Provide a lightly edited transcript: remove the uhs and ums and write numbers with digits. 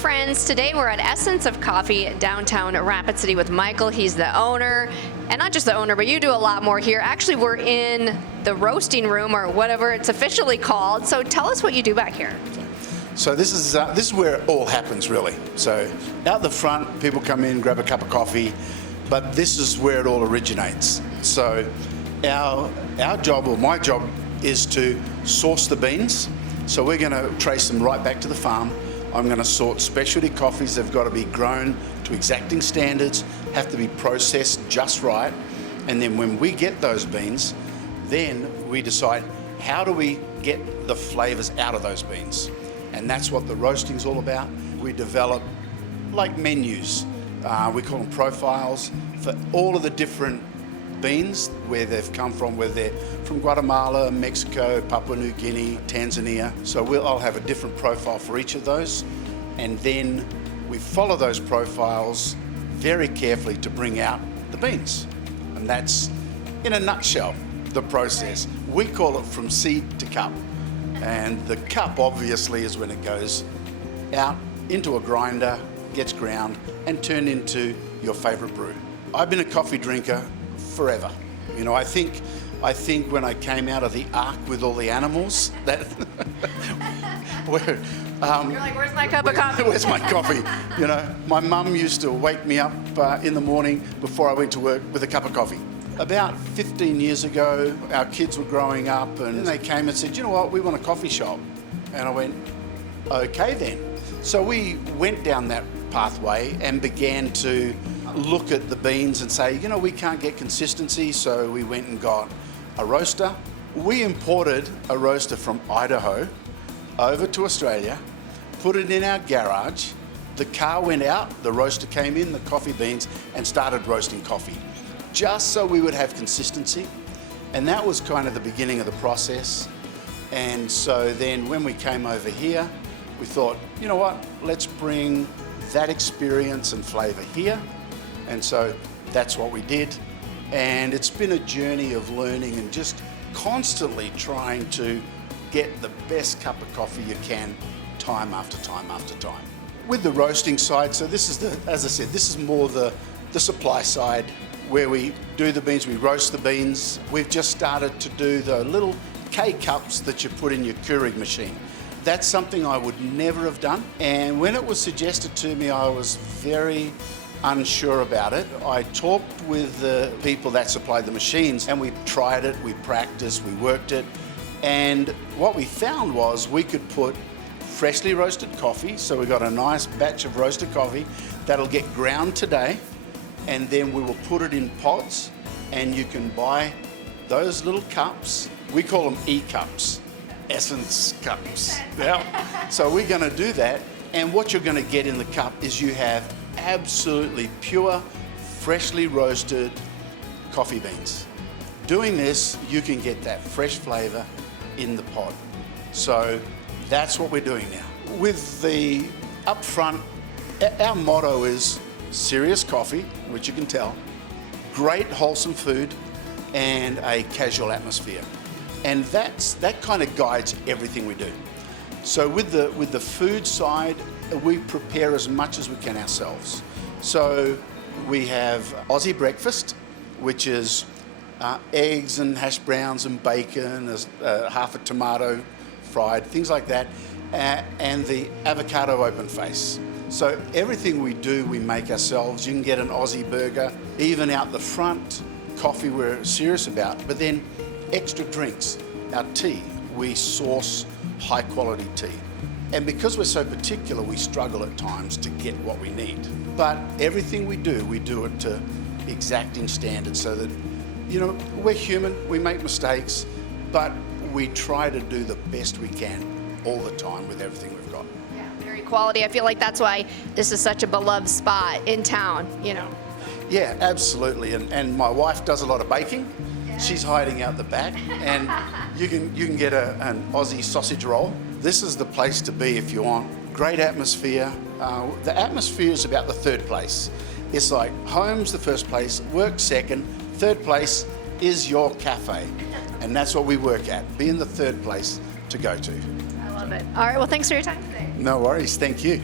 friends. Today we're at Essence of Coffee, downtown Rapid City with Michael. He's the owner, and not just the owner, but you do a lot more here. Actually, we're in the roasting room, or whatever it's officially called. So tell us what you do back here. So this is where it all happens, really. So out the front, people come in, grab a cup of coffee, but this is where it all originates. So our job, or my job, is to source the beans. So we're going to trace them right back to the farm. I'm going to sort specialty coffees. They've got to be grown to exacting standards, have to be processed just right. And then when we get those beans, then we decide how do we get the flavors out of those beans. And that's what the roasting's all about. We develop like menus. We call them profiles for all of the different beans, where they've come from, whether they're from Guatemala, Mexico, Papua New Guinea, Tanzania. So I'll have a different profile for each of those. And then we follow those profiles very carefully to bring out the beans. And that's, in a nutshell, the process. We call it from seed to cup. And the cup obviously is when it goes out into a grinder, gets ground, and turned into your favorite brew. I've been a coffee drinker forever. You know, I think when I came out of the ark with all the animals, that you're like, where's my cup of coffee? Where's my coffee? You know, my mum used to wake me up in the morning before I went to work with a cup of coffee. About 15 years ago, our kids were growing up, and they came and said, you know what, we want a coffee shop. And I went, okay then. So we went down that pathway and began to look at the beans and say, you know, we can't get consistency, so we went and got a roaster. We imported a roaster from Idaho over to Australia, put it in our garage. The car went out, the roaster came in, the coffee beans, and started roasting coffee, just so we would have consistency. And that was kind of the beginning of the process. And so then when we came over here, we thought, you know what, let's bring that experience and flavor here. And so that's what we did. And it's been a journey of learning and just constantly trying to get the best cup of coffee you can, time after time after time. With the roasting side, so this is as I said, this is more the supply side, where we do the beans, we roast the beans. We've just started to do the little K-cups that you put in your Keurig machine. That's something I would never have done. And when it was suggested to me, I was very unsure about it. I talked with the people that supplied the machines, and we tried it, we practiced, we worked it. And what we found was we could put freshly roasted coffee, so we got a nice batch of roasted coffee that'll get ground today, and then we will put it in pods, and you can buy those little cups. We call them E-cups, Essence cups. Yeah. So we're going to do that, and what you're going to get in the cup is you have absolutely pure, freshly roasted coffee beans. Doing this, you can get that fresh flavor in the pod. So that's what we're doing now. With the upfront, our motto is serious coffee, which you can tell, great wholesome food, and a casual atmosphere. And that kind of guides everything we do. So with the food side, we prepare as much as we can ourselves. So we have Aussie breakfast, which is eggs and hash browns and bacon, half a tomato fried, things like that, and the avocado open face. So everything we do, we make ourselves. You can get an Aussie burger, even out the front. Coffee we're serious about, but then extra drinks. Our tea, we source high quality tea. And because we're so particular, we struggle at times to get what we need. But everything we do it to exacting standards, so that, you know, we're human, we make mistakes, but we try to do the best we can all the time with everything we've got. Yeah, very quality. I feel like that's why this is such a beloved spot in town, you know. Yeah, absolutely. And my wife does a lot of baking. She's hiding out the back, and you can get an Aussie sausage roll. This is the place to be if you want. Great atmosphere. The atmosphere is about the third place. It's like home's the first place, work second, third place is your cafe. And that's what we work at, being the third place to go to. I love it. All right, well, thanks for your time today. No worries, thank you.